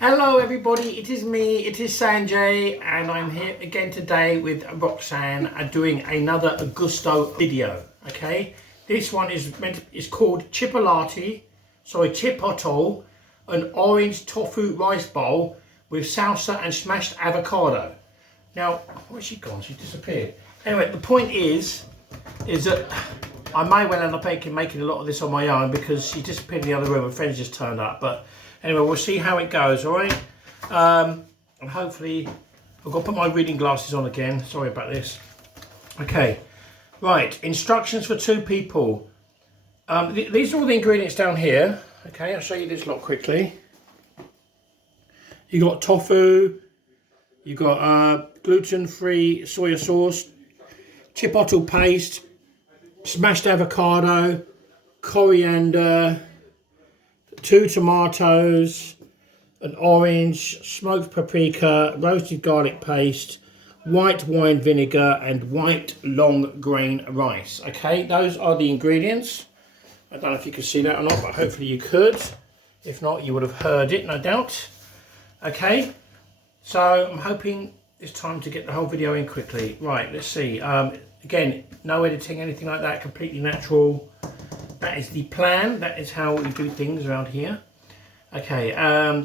Hello everybody, it is me, it is Sanjay, and I'm here again today with Roxanne doing another Gousto video, okay? This one is called Chipotle, an orange tofu rice bowl with salsa and smashed avocado. Now, where's she gone? She's disappeared. Anyway, the point is that I may well end up making a lot of this on my own because she disappeared in the other room and friends just turned up, but anyway, we'll see how it goes, all right? And hopefully, I've got to put my reading glasses on again. Sorry about this. Okay, right, instructions for 2 people. These are all the ingredients down here. Okay, I'll show you this lot quickly. You got tofu, you got gluten-free soya sauce, chipotle paste, smashed avocado, coriander, 2 tomatoes, an orange, smoked paprika, roasted garlic paste, white wine vinegar, and white long grain rice. Okay, those are the ingredients. I don't know if you can see that or not, but hopefully you could. If not, you would have heard it, no doubt. Okay, so I'm hoping it's time to get the whole video in quickly. Right, let's see. Again, no editing, anything like that, completely natural. That is the plan. That is how we do things around here. Okay,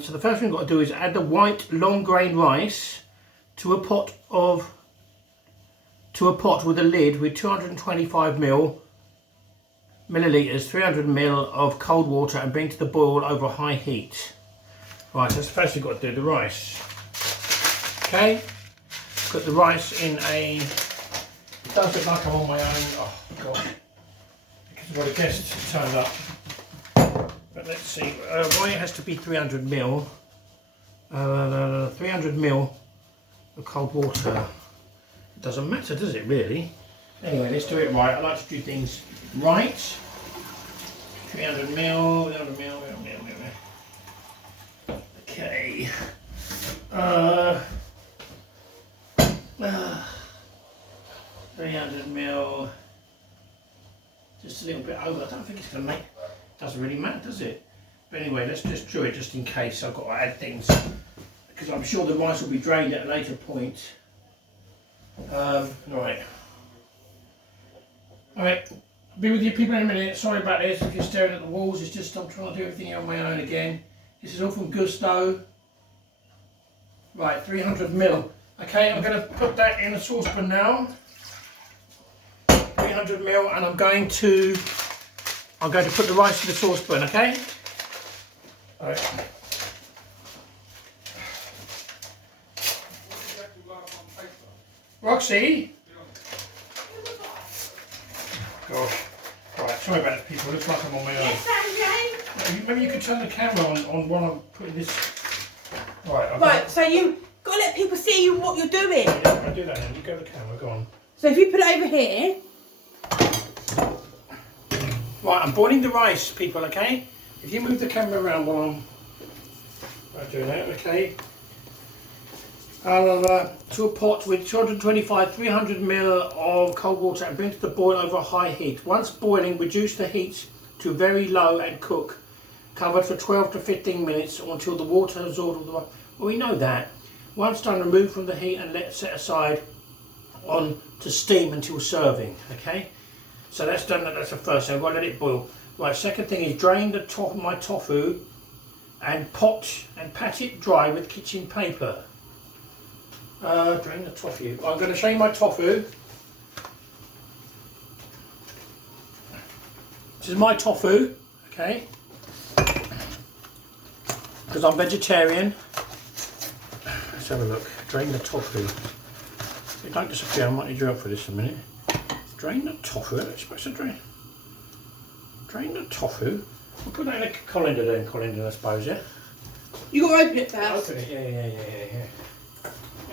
so the first thing we've got to do is add the white long grain rice to a pot with a lid with 225 millilitres, 300 ml of cold water, and bring to the boil over high heat. Right, so that's the first thing we've got to do, the rice. Okay, put the rice in a. It does look like I'm on my own. Oh god. Well, the guests turned up, but let's see, why it has to be 300 ml, 300 ml of cold water. It doesn't matter, does it really? Anyway, let's do it right. I like to do things right. 300 ml, 300 ml. Okay. 300 ml. Just a little bit over. I don't think it's going to make. Doesn't really matter, does it? But anyway, let's just do it just in case I've got to add things, because I'm sure the rice will be drained at a later point. Right. Alright, I'll be with you people in a minute. Sorry about this. If you're staring at the walls, it's just I'm trying to do everything on my own again. This is all from Gousto. Right, 300 ml. Okay, I'm going to put that in a saucepan now. 300 ml, and I'm going to put the rice in the saucepan, okay? All right. Roxy? Gosh. Right, sorry about it, people. It looks like I'm on my own. Yes, Sanjay. Maybe you could turn the camera on while I'm putting this. Right. Right, so you got to let people see you what you're doing. Yeah, I'll do that then. You go to the camera, go on. So if you put it over here. Right, I'm boiling the rice, people, okay? If you move the camera around while I'm doing that, okay? To a pot with 225, 300 ml of cold water and bring to the boil over high heat. Once boiling, reduce the heat to very low and cook. Cover for 12 to 15 minutes or until the water has absorbed. Well, we know that. Once done, remove from the heat and let it set aside on to steam until serving, okay? So that's done, that's the first thing. I've got to let it boil. Right, second thing is drain the top of my tofu and pat it dry with kitchen paper. Drain the tofu. I'm going to show you my tofu. This is my tofu, okay? Because I'm vegetarian. Let's have a look. Drain the tofu. It don't disappear, I might need you up for this in a minute. Drain the tofu, it's supposed to drain. Drain the tofu. We'll put that in a colander then, I suppose, yeah? You got to open it first. Open it, yeah.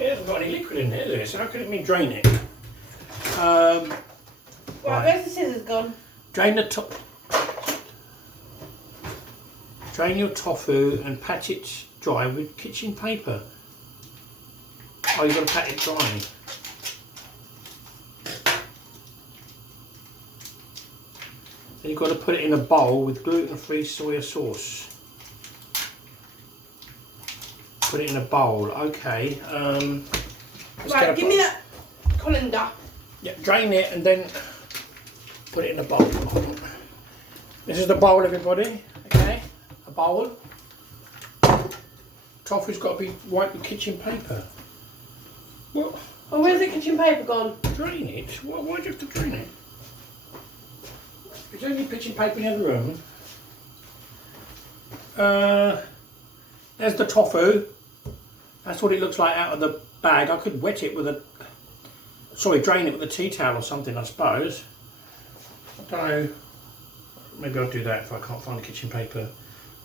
It hasn't got any liquid in there, does it? So how can it mean drain it? Right, where's the scissors gone? Drain your tofu and pat it dry with kitchen paper. Oh, you've got to pat it dry. Then you've got to put it in a bowl with gluten-free soya sauce. Put it in a bowl. Okay. Right, give me that colander. Yeah, drain it and then put it in a bowl. This is the bowl, everybody. Okay, a bowl. Tofu's got to be wiped with kitchen paper. What? Oh, where's the kitchen paper gone? Drain it? Why do you have to drain it? Is there any kitchen paper in the other room? There's the tofu. That's what it looks like out of the bag. I could wet it with a... Sorry, drain it with a tea towel or something, I suppose. I don't know. Maybe I'll do that if I can't find the kitchen paper.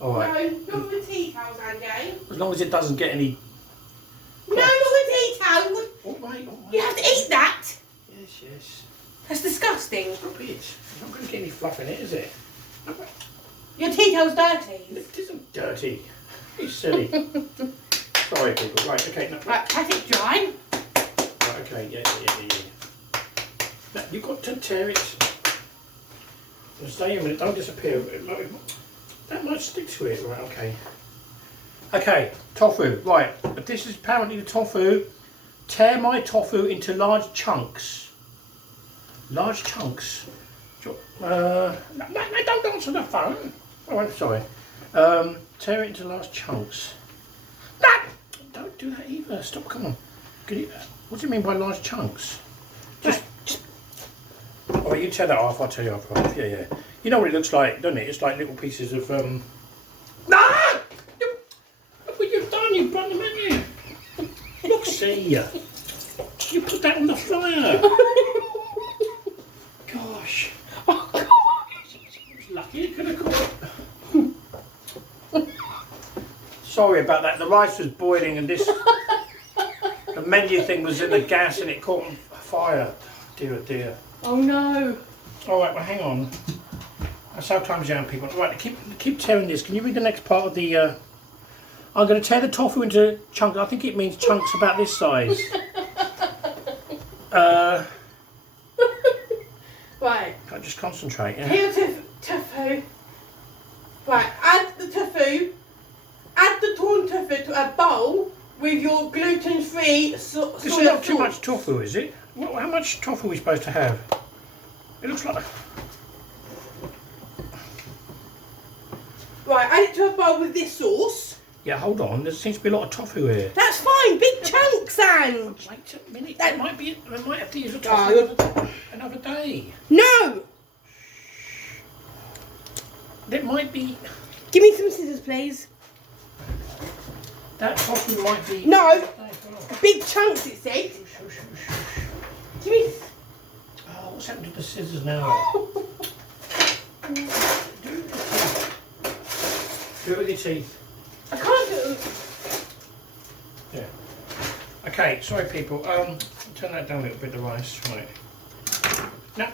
Alright. No, not with the tea towels, Andy. As long as it doesn't get any... No, not with tea towels. Alright. You have to eat that. Yes. That's disgusting. Stop it. It's not going to get any fluff in it, is it? Your tea towel's dirty. It isn't dirty. It's silly. Sorry, people. Right, okay. No. Right, pat it dry. Right, okay, yeah. Now, you've got to tear it. Stay a minute, don't disappear. That might stick to it. Right, okay. Okay, tofu. Right, but this is apparently the tofu. Tear my tofu into large chunks. Large chunks. No, don't answer the phone. Oh, I'm sorry. Tear it into large chunks. No, don't do that either. Stop, come on. What do you mean by large chunks? Just oh, you tear that off, I'll tell you off. Yeah. You know what it looks like, don't it? It's like little pieces of, No! Look what you've done, you've brought them in here. Look, see. You put that on the fire. Gosh. Oh, gosh. I was lucky you could have caught it. Sorry about that, the rice was boiling and this... The menu thing was in the gas and it caught on fire. Dear, dear. Oh no. Alright, well hang on. That's how times young people. Right, keep tearing this. Can you read the next part of the... I'm going to tear the tofu into chunks. I think it means chunks about this size. Right. I'll just concentrate, yeah? Here's tofu. Right, add the tofu. Add the torn tofu to a bowl with your gluten-free soy sauce. This is not too much tofu, is it? How much tofu are we supposed to have? It looks like... Right, add it to a bowl with this sauce. Yeah, hold on. There seems to be a lot of tofu here. That's fine. Big chunks, Ange. Wait a minute. That might be... I might have to use the tofu another day. No. There might be... Give me some scissors, please. That tofu might be... No. Big chunks, it said. Give me... Oh, what's happened to the scissors now? Do it with your teeth. I can't do it. Yeah. Okay, sorry people. Turn that down a little bit, the rice. Right. Now,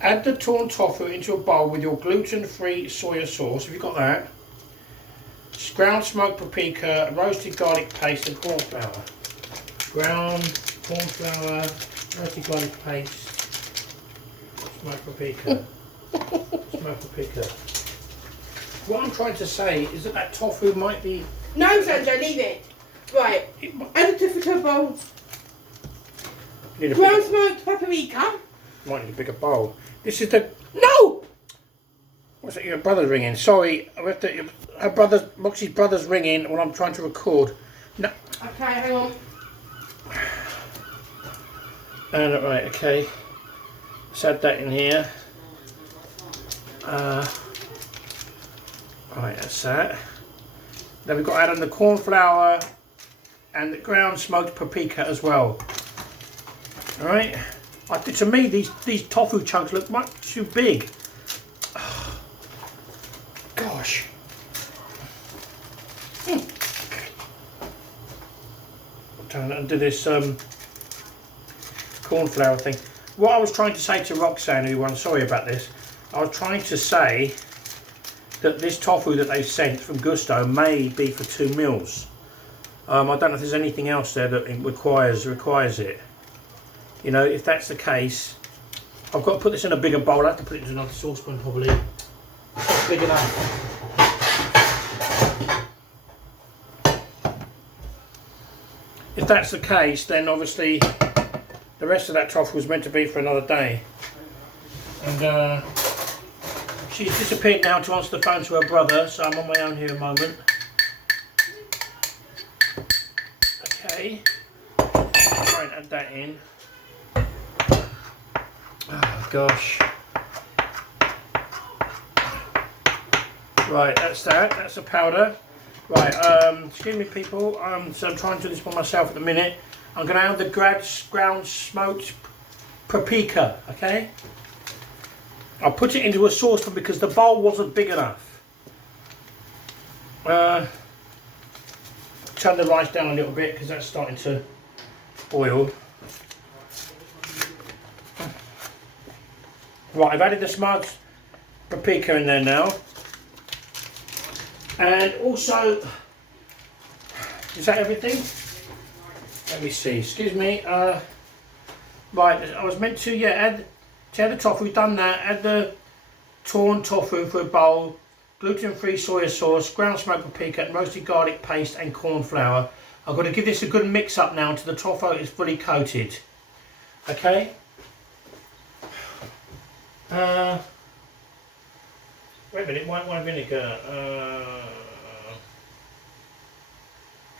add the torn tofu into a bowl with your gluten-free soy sauce. Have you got that? Ground smoked paprika, roasted garlic paste, and corn flour. Ground corn flour, roasted garlic paste, smoked paprika. Smoked paprika. What I'm trying to say is that tofu might be... No, Sanjay, leave it. Right, add the tofu to a bowl. Ground smoked paprika. Might need a bigger bowl. This is the... No! What's that? Your brother's ringing. Sorry, her brother's... Moxie's brother's ringing while I'm trying to record. No. Okay, hang on. Right, okay. Let's add that in here. Right, that's that. Then we've got to add in the corn flour and the ground smoked paprika as well. Alright. To me, these tofu chunks look much too big. Oh, gosh. I'm trying to undo this corn flour thing. What I was trying to say to Roxanne, I'm sorry about this, I was trying to say that this tofu that they sent from Gousto may be for 2 meals. I don't know if there's anything else there that it requires it. You know, if that's the case, I've got to put this in a bigger bowl. I have to put it into another saucepan probably. It's not big enough. if that's the case, then obviously the rest of that tofu was meant to be for another day. And she's disappeared now to answer the phone to her brother, so I'm on my own here a moment. Okay, try and add that in. Oh gosh. Right, that's that. That's the powder. Right, excuse me people, so I'm trying to do this by myself at the minute. I'm going to add the ground smoked paprika, okay? I'll put it into a saucepan because the bowl wasn't big enough. Turn the rice down a little bit because that's starting to boil. Right, I've added the smoked paprika in there now. And also, is that everything? Let me see, excuse me. Right, I was meant to, add the tofu, done that. Add the torn tofu for a bowl, gluten-free soya sauce, ground smoked paprika, and roasted garlic paste and corn flour. I've got to give this a good mix up now until the tofu is fully coated. Okay? Wait a minute, white wine vinegar.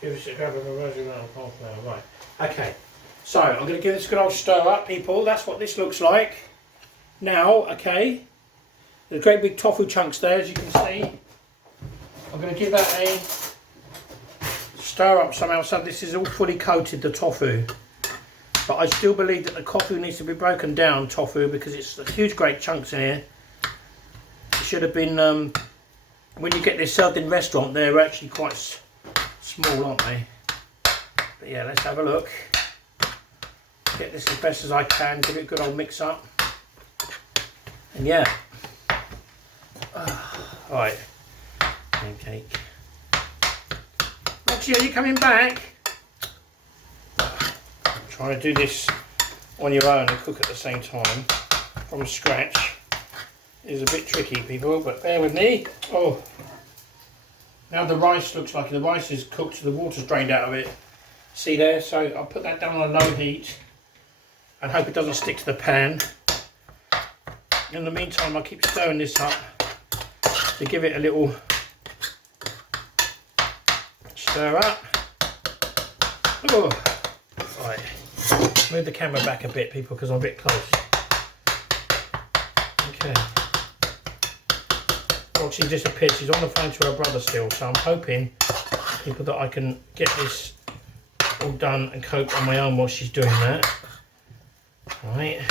Give us a grab of a roasted corn flour. Right. Okay. So I'm going to give this a good old stir up, people. That's what this looks like. Now, okay. There's great big tofu chunks there, as you can see. I'm going to give that a stir up somehow so this is all fully coated, the tofu. But I still believe that the tofu needs to be broken down, tofu, because it's huge great chunks in here. It should have been, when you get this served in restaurant, they're actually quite small, aren't they? But yeah, let's have a look. Get this as best as I can, give it a good old mix up. And yeah. Right. Pancake. Roxy, are you coming back? Trying to do this on your own and cook at the same time from scratch is a bit tricky, people, but bear with me. Oh, now the rice looks like the rice is cooked, the water's drained out of it. See there? So I'll put that down on a low heat and hope it doesn't stick to the pan. In the meantime, I'll keep stirring this up to give it a little stir up. Oh, right. Move the camera back a bit, people, because I'm a bit close. Okay. Roxy disappeared. She's on the phone to her brother still, so I'm hoping, people, that I can get this all done and cooked on my own while she's doing that. Right.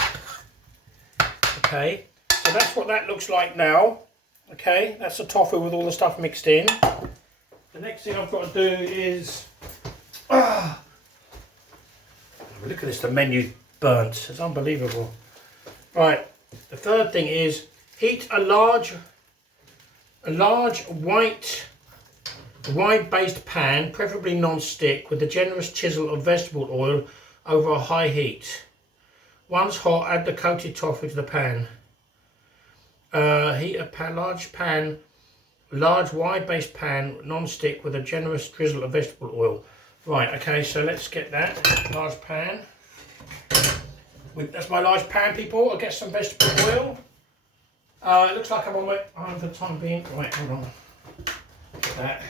Okay. So that's what that looks like now. Okay. That's the tofu with all the stuff mixed in. The next thing I've got to do is... look at this, the menu burnt. It's unbelievable. Right, the third thing is heat a large wide-based pan, preferably non-stick, with a generous chisel of vegetable oil over a high heat. Once hot, add the coated tofu to the pan. Heat a large wide-based pan, non-stick, with a generous drizzle of vegetable oil. Right, okay, so let's get that large pan. That's my large pan, people. I'll get some vegetable oil. It looks like I'm on my own for the time being. Right, hold on. Get that.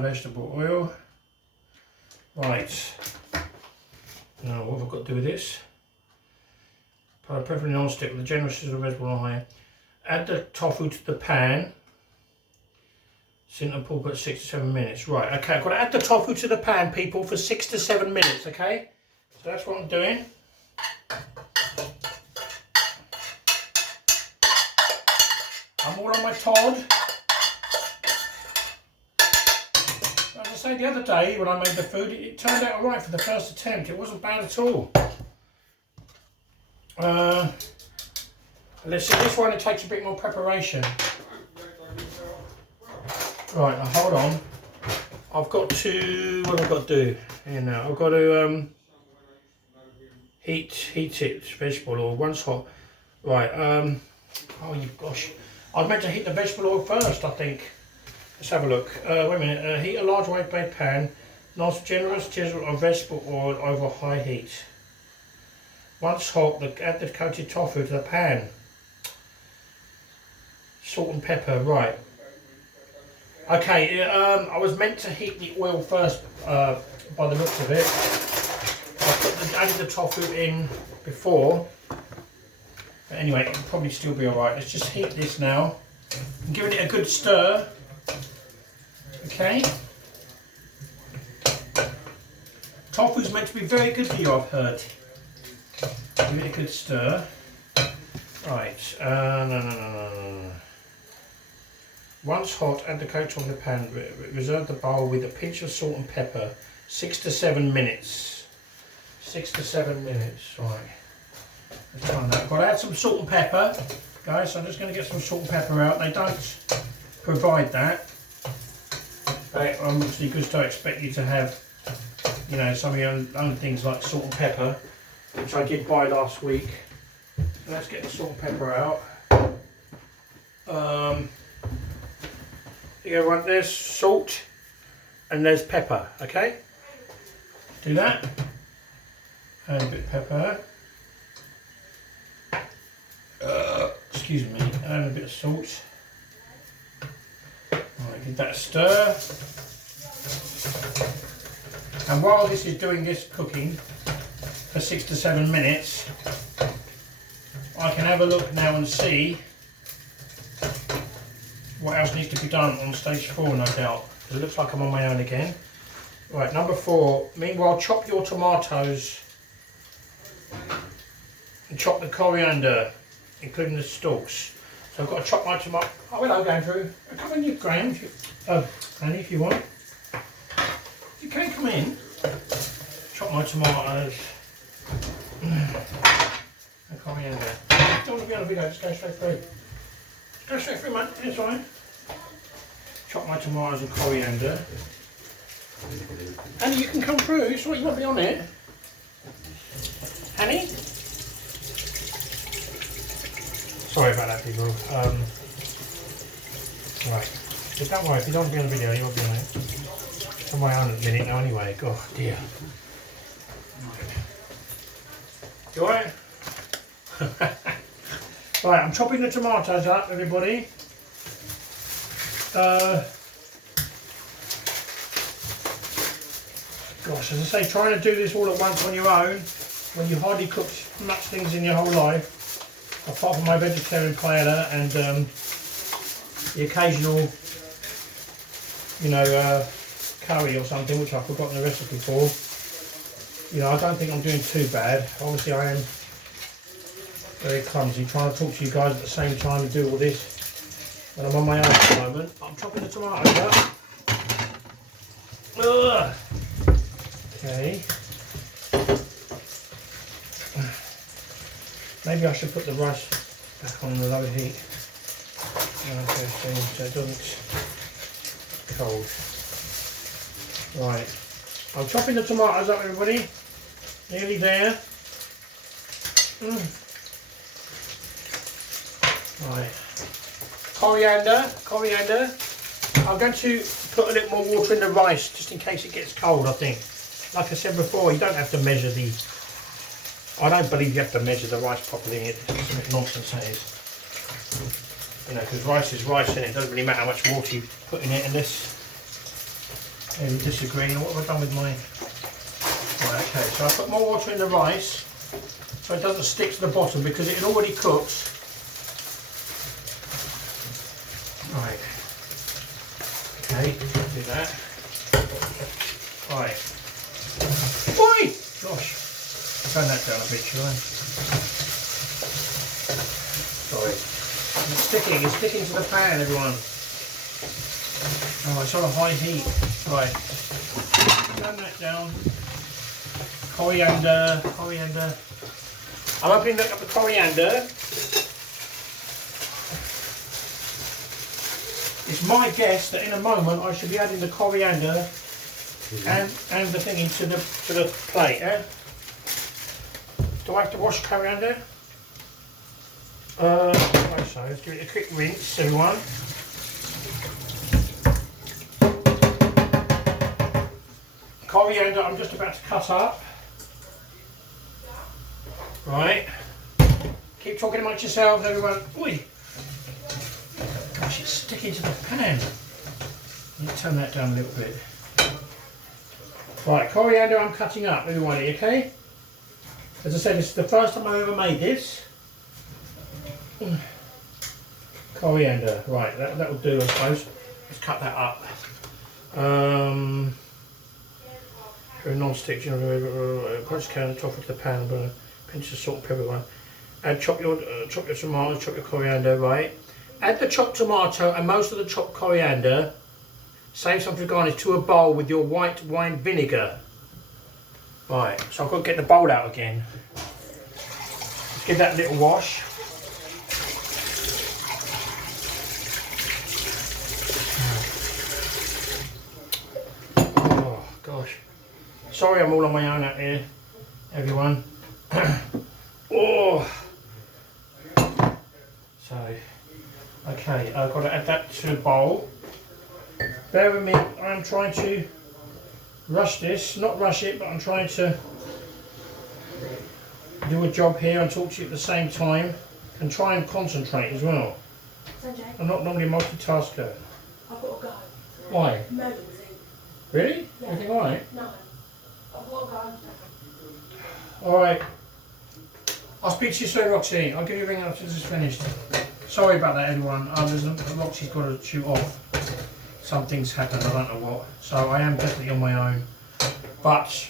Vegetable oil. Right. Now, what have I got to do with this? Preferably non-stick with a generous drizzle of vegetable oil. Add the tofu to the pan. Simmer and pull for 6 to 7 minutes. Right, okay, I've got to add the tofu to the pan, people, for 6 to 7 minutes, okay? So that's what I'm doing. I'm all on my Todd. As I say, the other day when I made the food, it turned out alright for the first attempt. It wasn't bad at all. Let's see, this one, it takes a bit more preparation. Right, now hold on. I've got to, what have I got to do here now? I've got to heat it, vegetable oil, once hot. Right, oh you gosh. I meant to heat the vegetable oil first, I think. Let's have a look. Wait a minute, heat a large wide-based pan, Nice generous chisel of vegetable oil over high heat. Once hot, add the coated tofu to the pan. Salt and pepper, right. Okay, I was meant to heat the oil first by the looks of it. I added the tofu in before. But anyway, it'll probably still be alright. Let's just heat this now. I'm giving it a good stir. Okay. Tofu's meant to be very good for you, I've heard. Give it a good stir. Right. No. Once hot, add the coat on the pan. Reserve the bowl with a pinch of salt and pepper. 6 to 7 minutes. 6 to 7 minutes. Right. Let's try that. I've got to add some salt and pepper, guys. So I'm just going to get some salt and pepper out. They don't provide that. Obviously, Gousto expect you to have, you know, some of your own things like salt and pepper, which I did buy last week. So let's get the salt and pepper out. Yeah, right, there's salt and there's pepper, okay? Do that. And a bit of pepper. Excuse me, and a bit of salt. Right, give that a stir. And while this is doing this cooking for 6 to 7 minutes, I can have a look now and see what else needs to be done on stage 4, no doubt. It looks like I'm on my own again. Right, number 4. Meanwhile, chop your tomatoes and chop the coriander, including the stalks. So I've got to chop my tomato. Oh, hello, Andrew. Come in, you Graham. Annie, if you want. You can come in. Chop my tomatoes. And coriander. Don't want to be on a video, just go straight through. Go straight through, man. It's alright. Chop my tomatoes and coriander. Annie, you can come through. It's alright, you won't be on it. Annie? Sorry about that, people. Right. But don't worry, if you don't want to be on the video, you won't be on it. It's on my own at the minute now anyway. God, dear. You alright? Right, I'm chopping the tomatoes up, everybody. Gosh, as I say, trying to do this all at once on your own, when you hardly cook much things in your whole life, apart from my vegetarian paella and the occasional, you know, curry or something, which I've forgotten the recipe for. You know, I don't think I'm doing too bad. Obviously, I am very clumsy trying to talk to you guys at the same time and do all this when I'm on my own at the moment. I'm chopping the tomatoes up. Ugh. Okay. Maybe I should put the rice back on the low heat. Okay, so it doesn't cold. Right. I'm chopping the tomatoes up, everybody. Nearly there. Right. Coriander. I'm going to put a little more water in the rice just in case it gets cold, I think. Like I said before, you don't have to measure the... I don't believe you have to measure the rice properly. It's a bit nonsense, that is. You know, because rice is rice, and it doesn't really matter how much water you put in it unless you disagree. What have I done with mine? Right, okay, so I put more water in the rice so it doesn't stick to the bottom because it had already cooked. Right. Okay, do that. Right. Oi! Gosh. Turn that down a bit, shall I? Sorry. It's sticking to the pan, everyone. Oh, it's on a high heat. Right. Turn that down. Coriander. I'm opening up the coriander. It's my guess that in a moment I should be adding the coriander and the thing into the plate, yeah? Do I have to wash coriander? I suppose so. Let's give it a quick rinse, everyone. coriander I'm just about to cut up. Right. Keep talking amongst yourselves, everyone. Oi. Gosh, it's sticking to the pan. Let me turn that down a little bit. Right, coriander I'm cutting up, everybody, okay? As I said, this is the first time I've ever made this. Coriander, right, that'll do, I suppose. Let's cut that up. Non-stick, cross can, top of the pan, but a pinch of salt and pepper. Add chop your tomatoes, chop your coriander, right? Add the chopped tomato and most of the chopped coriander. Save some for garnish to a bowl with your white wine vinegar. Right, so I've got to get the bowl out again. Let's give that a little wash. Oh gosh. Sorry I'm all on my own out here, everyone. Oh. So, okay, I've got to add that to the bowl. Bear with me, I'm trying to rush this, not rush it, but I'm trying to do a job here and talk to you at the same time and try and concentrate as well. Sanjay, I'm not normally a multitasker. I've got to go. Why? Emergency. Really? Yeah. Everything alright? No. I've got to go. Alright. I'll speak to you soon, Roxy. I'll give you a ring after this is finished. Sorry about that, everyone. Roxy's got to shoot off. Something's happened, I don't know what. So I am definitely on my own. But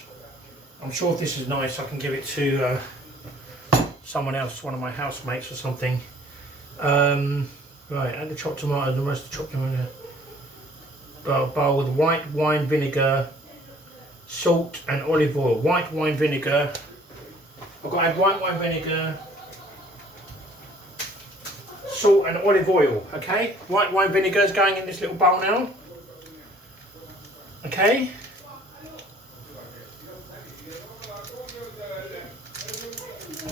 I'm sure if this is nice, I can give it to someone else, one of my housemates or something. Right, add the chopped tomato and the rest of the chopped tomato. Bowl with white wine vinegar, salt and olive oil. White wine vinegar. I've got to add white wine vinegar, salt and olive oil, okay? White wine vinegar is going in this little bowl now. Okay?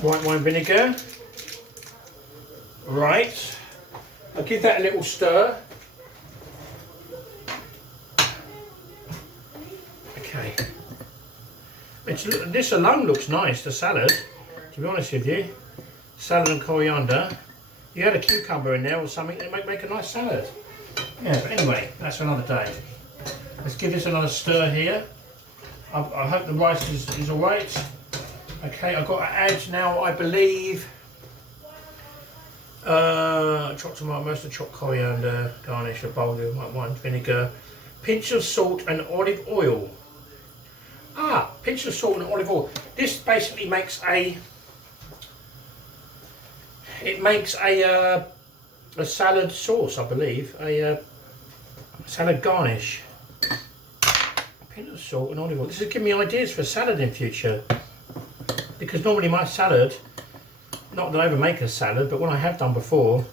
White wine vinegar. Right. I'll give that a little stir. Okay. This alone looks nice, the salad, to be honest with you. Salad and coriander. You had a cucumber in there or something, it might make a nice salad. Yeah, but anyway, that's another day. Let's give this another stir here. I hope the rice is alright. Okay, I've got to add now, I believe, chopped tomato, most of the chopped coriander, garnish a bowl with white wine vinegar, pinch of salt and olive oil. Pinch of salt and olive oil. This basically makes a a salad sauce, I believe, a salad garnish. A pinch of salt and olive oil. This is giving me ideas for salad in future. Because normally my salad, not that I ever make a salad, but when I have done before,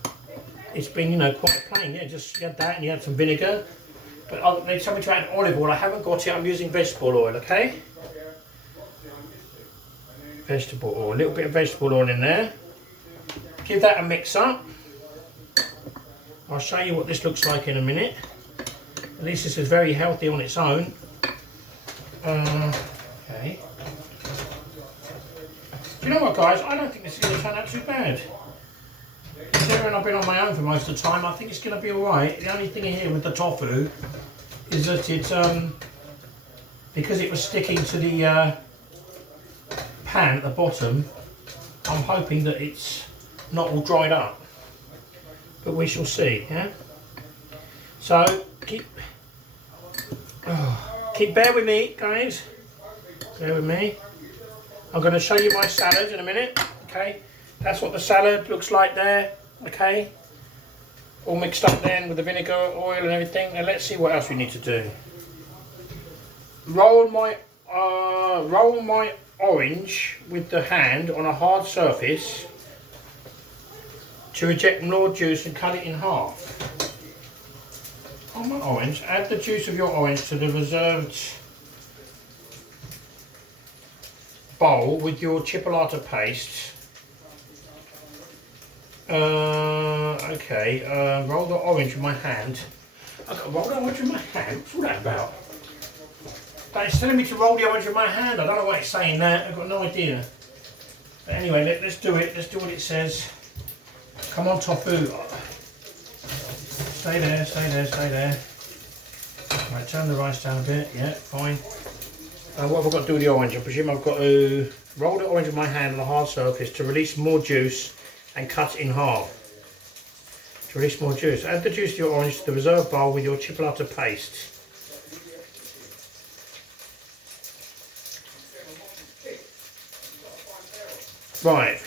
it's been, you know, quite plain. Yeah, just you had that and you had some vinegar. But I'll need something to add olive oil. I haven't got it, I'm using vegetable oil, okay? Vegetable oil, a little bit of vegetable oil in there. Give that a mix up. I'll show you what this looks like in a minute. At least this is very healthy on its own. Okay. Do you know what, guys? I don't think this is going to turn out too bad. Considering I've been on my own for most of the time, I think it's going to be alright. The only thing here with the tofu is that it, because it was sticking to the pan at the bottom, I'm hoping that it's not all dried up. But we shall see, yeah? So, keep bear with me, guys. Bear with me. I'm going to show you my salad in a minute, okay? That's what the salad looks like there, okay? All mixed up then with the vinegar, oil and everything. Now let's see what else we need to do. Roll my orange with the hand on a hard surface to eject more juice and cut it in half. On my orange, add the juice of your orange to the reserved bowl with your chipolata paste. Roll the orange with my hand. I've got to roll the orange with my hand? What's all that about? But it's telling me to roll the orange with my hand. I don't know why it's saying that. I've got no idea. But anyway, let's do it. Let's do what it says. Come on, tofu. Stay there, stay there, stay there. Right, turn the rice down a bit. Yeah, fine. What have I got to do with the orange? I presume I've got to roll the orange with my hand on a hard surface to release more juice and cut in half. To release more juice. Add the juice of your orange to the reserve bowl with your chipolata paste. Right.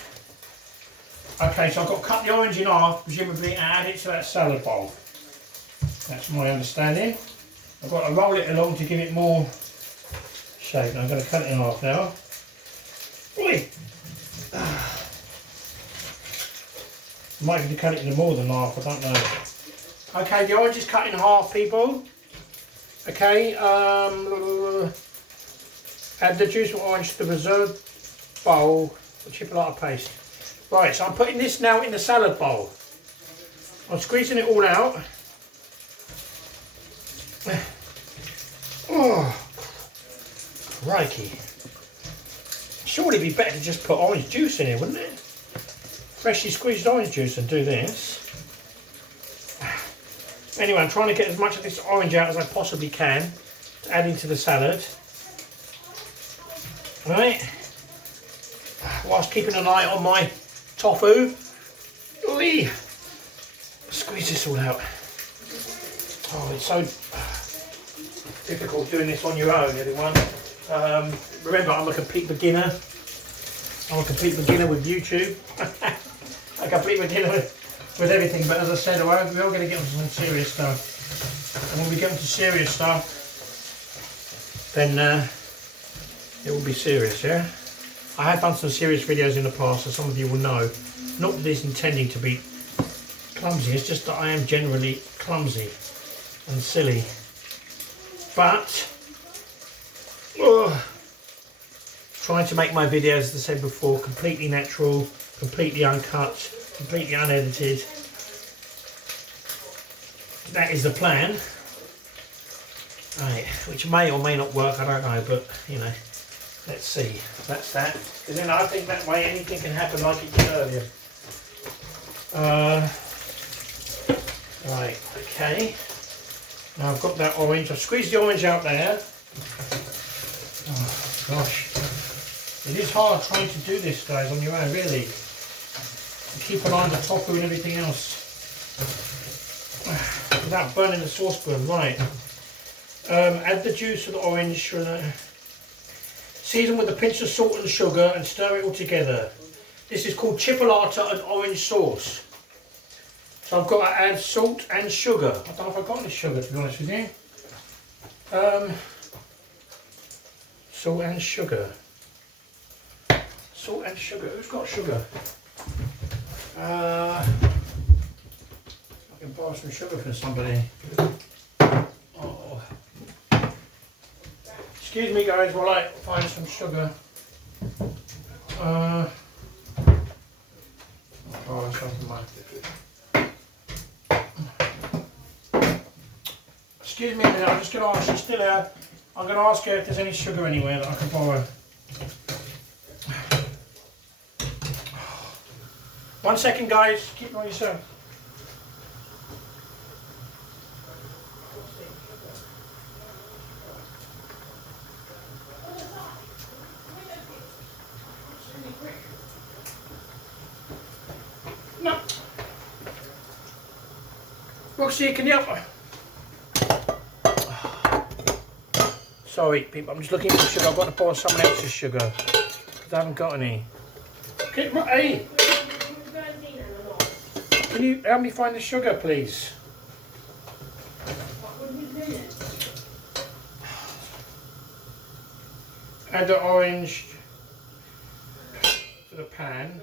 Okay, so I've got to cut the orange in half, presumably, and add it to that salad bowl. That's my understanding. I've got to roll it along to give it more shape. I'm going to cut it in half now. Oi! Might have to cut it into more than half, I don't know. Okay, the orange is cut in half, people. Okay, add the juice of orange to the reserved bowl with chipolata paste. Right, so I'm putting this now in the salad bowl. I'm squeezing it all out. Oh, crikey. Surely it'd be better to just put orange juice in here, wouldn't it? Freshly squeezed orange juice and do this. Anyway, I'm trying to get as much of this orange out as I possibly can to add into the salad. Right. Whilst keeping an eye on my tofu. Oi. Squeeze this all out. Oh, it's so difficult doing this on your own, everyone. Remember, I'm a complete beginner. I'm a complete beginner with YouTube. A complete beginner with everything, but as I said, we're all going to get onto some serious stuff. And when we get onto serious stuff, then it will be serious, yeah? I have done some serious videos in the past, as some of you will know. Not that it's intending to be clumsy, it's just that I am generally clumsy and silly. But, trying to make my videos, as I said before, completely natural, completely uncut, completely unedited. That is the plan. Right, which may or may not work, I don't know, but you know, let's see. That's that. Because then I think that way anything can happen like it did earlier. Right, okay. Now I've got that orange. I've squeezed the orange out there. Oh gosh. It is hard trying to do this, guys, on your own, really. Keep an eye on the tofu and everything else. Without burning the saucepan, right. Add the juice of the orange. Season with a pinch of salt and sugar and stir it all together. This is called chipolata and orange sauce. So I've got to add salt and sugar. I don't know if I've got any sugar, to be honest with you. Salt and sugar. Salt and sugar. Who's got sugar? I can borrow some sugar from somebody. Oh. Excuse me, guys, while I find some sugar. Borrow something like this. Excuse me a minute, I'm just going to ask, she's still here. I'm going to ask her if there's any sugar anywhere that I can borrow. 1 second, guys. Keep on yourself. No. Roxy, can you help her? Sorry, people. I'm just looking for sugar. I've got to borrow someone else's sugar because I haven't got any. Okay, hey. Can you help me find the sugar, please? Add the orange to the pan.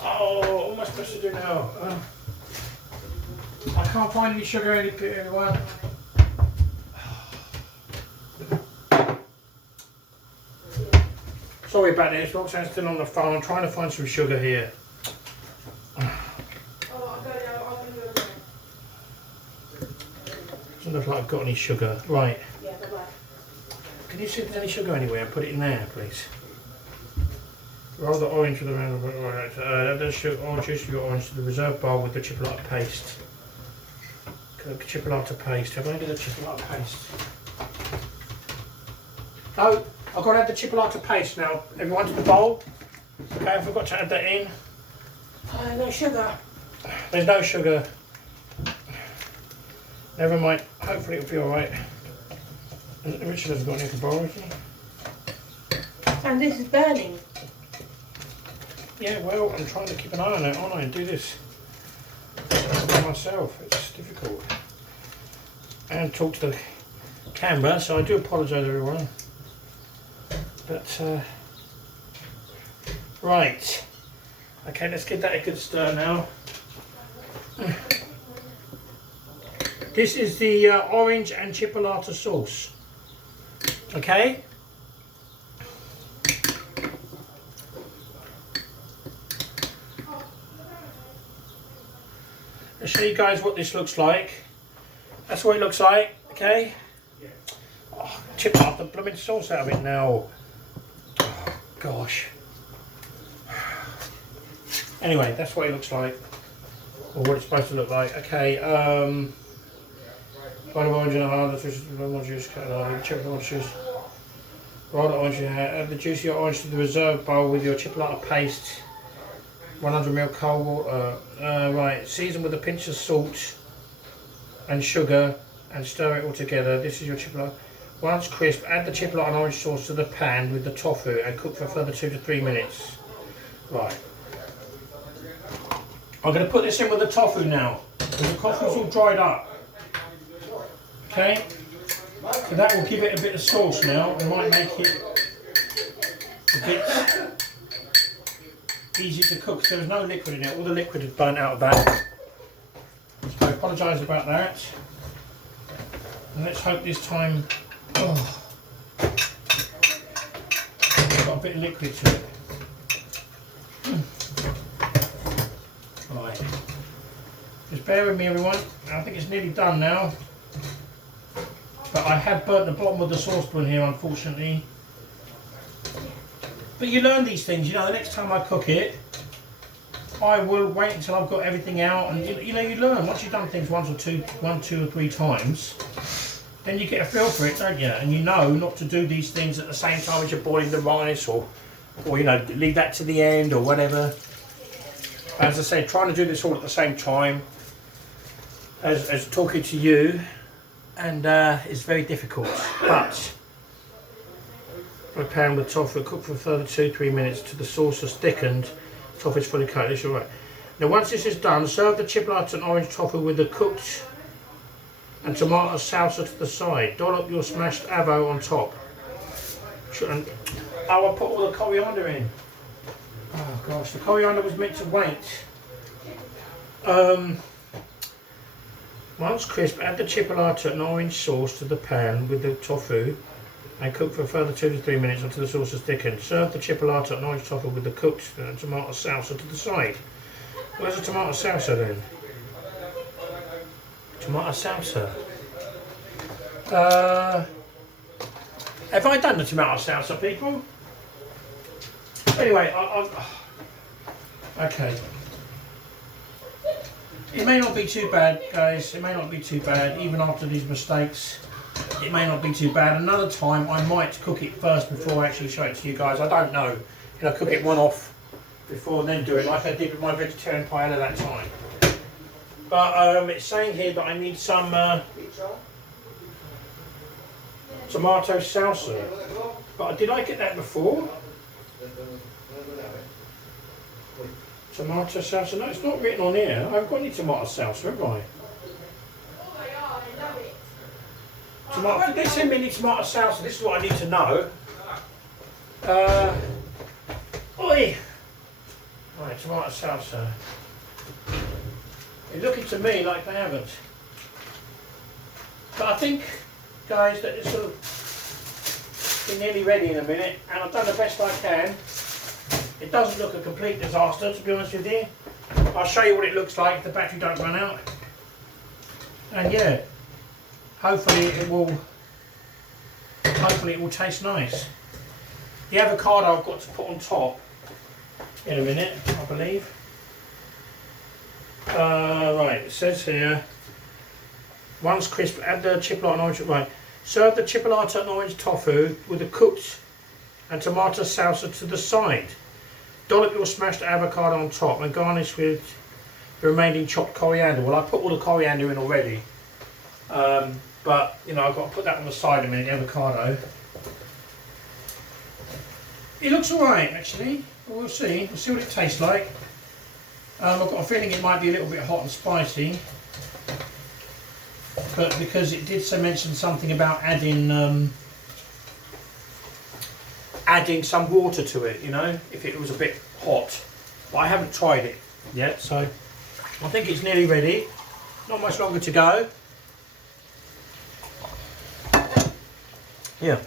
Oh, what am I supposed to do now? I can't find any sugar anywhere. Sorry about this, Roxanne's still on the phone. I'm trying to find some sugar here. Doesn't look like I've got any sugar. Right. Yeah, bye-bye. Can you see if there's any sugar anywhere and put it in there, please? Roll the orange with the round. Alright, add the sugar, orange juice of your orange to the reserve bowl with the chipolata paste. Chipolata paste. Have I added the chipolata paste? Oh, I've got to add the chipolata paste now. Everyone to the bowl. Okay, I forgot to add that in. No sugar. There's no sugar. Never mind. Hopefully it'll be alright. Richard hasn't got any to borrow, has he? And this is burning. Yeah, well, I'm trying to keep an eye on it, aren't I, and do this by myself. It's difficult. And talk to the camera, so I do apologise, everyone. But, right. Okay, let's give that a good stir now. This is the orange and chipolata sauce. Okay? I'll show you guys what this looks like. That's what it looks like, okay? Oh, chip up the blooming sauce out of it now. Oh, gosh. Anyway, that's what it looks like. Or what it's supposed to look like. Okay, bottle of orange and a half, the lemon juice, chip orange juice. Roll the orange, add the juice of your orange to the reserve bowl with your chipolata paste. 100ml cold water. Right, season with a pinch of salt and sugar and stir it all together. This is your chipolata. Once crisp, add the chipolata and orange sauce to the pan with the tofu and cook for a further 2 to 3 minutes. Right. I'm going to put this in with the tofu now, because the tofu's all dried up. Okay? So that will give it a bit of sauce now and might make it a bit easy to cook. So there's no liquid in it, all the liquid is burnt out of that. So I apologise about that. And let's hope this time, oh, it's got a bit of liquid to it. Right, just bear with me everyone, I think it's nearly done now. But I have burnt the bottom of the saucepan here, unfortunately. But you learn these things, you know, the next time I cook it, I will wait until I've got everything out, and you know, you learn. Once you've done things one, two or three times, then you get a feel for it, don't you? And you know not to do these things at the same time as you're boiling the rice, or you know, leave that to the end or whatever. As I say, trying to do this all at the same time as talking to you, and it's very difficult. But a pan with tofu, cook for a further 2-3 minutes till the sauce has thickened. Tofu is fully coated. This is alright. Now, once this is done, serve the chipolata and orange tofu with the cooked and tomato salsa to the side. Dollop your smashed avo on top. And I'll put all the coriander in. Oh gosh, the coriander was meant to wait. Once crisp, add the chipolata and orange sauce to the pan with the tofu and cook for a further 2 to 3 minutes until the sauce is thickened. Serve the chipolata and orange tofu with the cooked tomato salsa to the side. Where's the tomato salsa then? Tomato salsa. Have I done the tomato salsa, people? Anyway, okay. It may not be too bad, guys. It may not be too bad, even after these mistakes. It may not be too bad. Another time, I might cook it first before I actually show it to you guys. I don't know. You know, cook it one off before and then do it, like I did with my vegetarian paella that time. But it's saying here that I need some tomato salsa. But did I get that before? Tomato salsa? No, it's not written on here. I haven't got any tomato salsa, have I? Tomato, did they send me any tomato salsa? This is what I need to know. Oi! Right, tomato salsa. It's looking to me like they haven't. But I think, guys, that this will be nearly ready in a minute, and I've done the best I can. It doesn't look a complete disaster, to be honest with you. I'll show you what it looks like if the battery don't run out. And yeah, hopefully it will taste nice. The avocado I've got to put on top in a minute, I believe. Right, it says here, once crisp, add the chipolata and orange. Right, serve the chipolata and orange tofu with the cooked and tomato salsa to the side. Dollop your smashed avocado on top and garnish with the remaining chopped coriander. Well, I put all the coriander in already, but you know, I've got to put that on the side a minute, the avocado. It looks alright actually, we'll see what it tastes like. I've got a feeling it might be a little bit hot and spicy, but because it did mention something about adding some water to it, you know, if it was a bit hot. But I haven't tried it yet, so I think it's nearly ready. Not much longer to go. Yeah.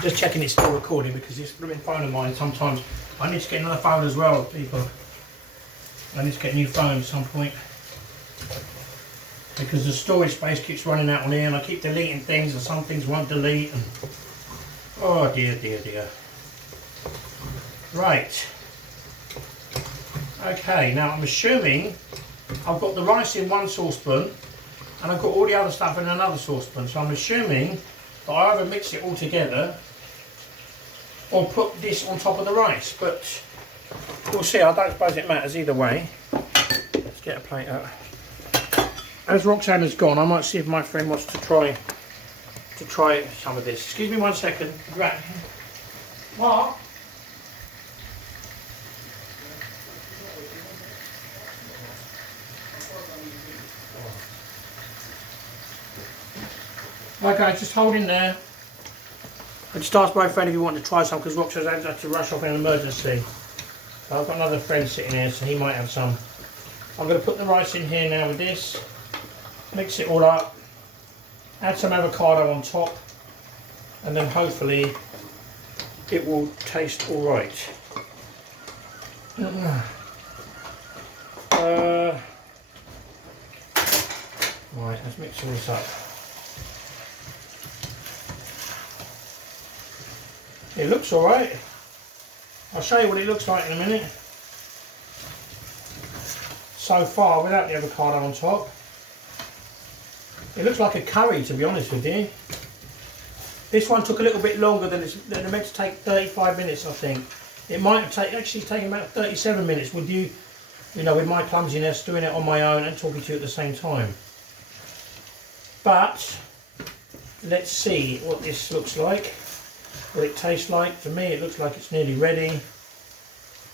Just checking it's still recording because this blooming phone of mine, sometimes I need to get another phone as well, people. I need to get a new phone at some point because the storage space keeps running out on here and I keep deleting things and some things won't delete. And oh dear, dear, dear. Right. Okay, now I'm assuming I've got the rice in one saucepan and I've got all the other stuff in another saucepan. So I'm assuming that I either mix it all together or put this on top of the rice. But we'll see, I don't suppose it matters either way. Let's get a plate out. As Roxanne has gone, I might see if my friend wants to try some of this. Excuse me 1 second. Right. Mark? Right guys, just hold in there. I just asked my friend if he wanted to try some because Roxanne had to rush off in an emergency. So I've got another friend sitting here, so he might have some. I'm going to put the rice in here now with this. Mix it all up. Add some avocado on top. And then hopefully it will taste alright. Right, let's mix all this up. It looks alright. I'll show you what it looks like in a minute. So far, without the avocado on top, it looks like a curry, to be honest with you. This one took a little bit longer than it meant to take 35 minutes, I think. It might have actually taken about 37 minutes with you know, with my clumsiness, doing it on my own and talking to you at the same time. But let's see what this looks like, what it tastes like. To me, it looks like it's nearly ready.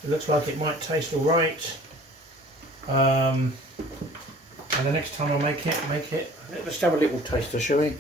It looks like it might taste all right. And the next time I make it, let's have a little taster, shall we?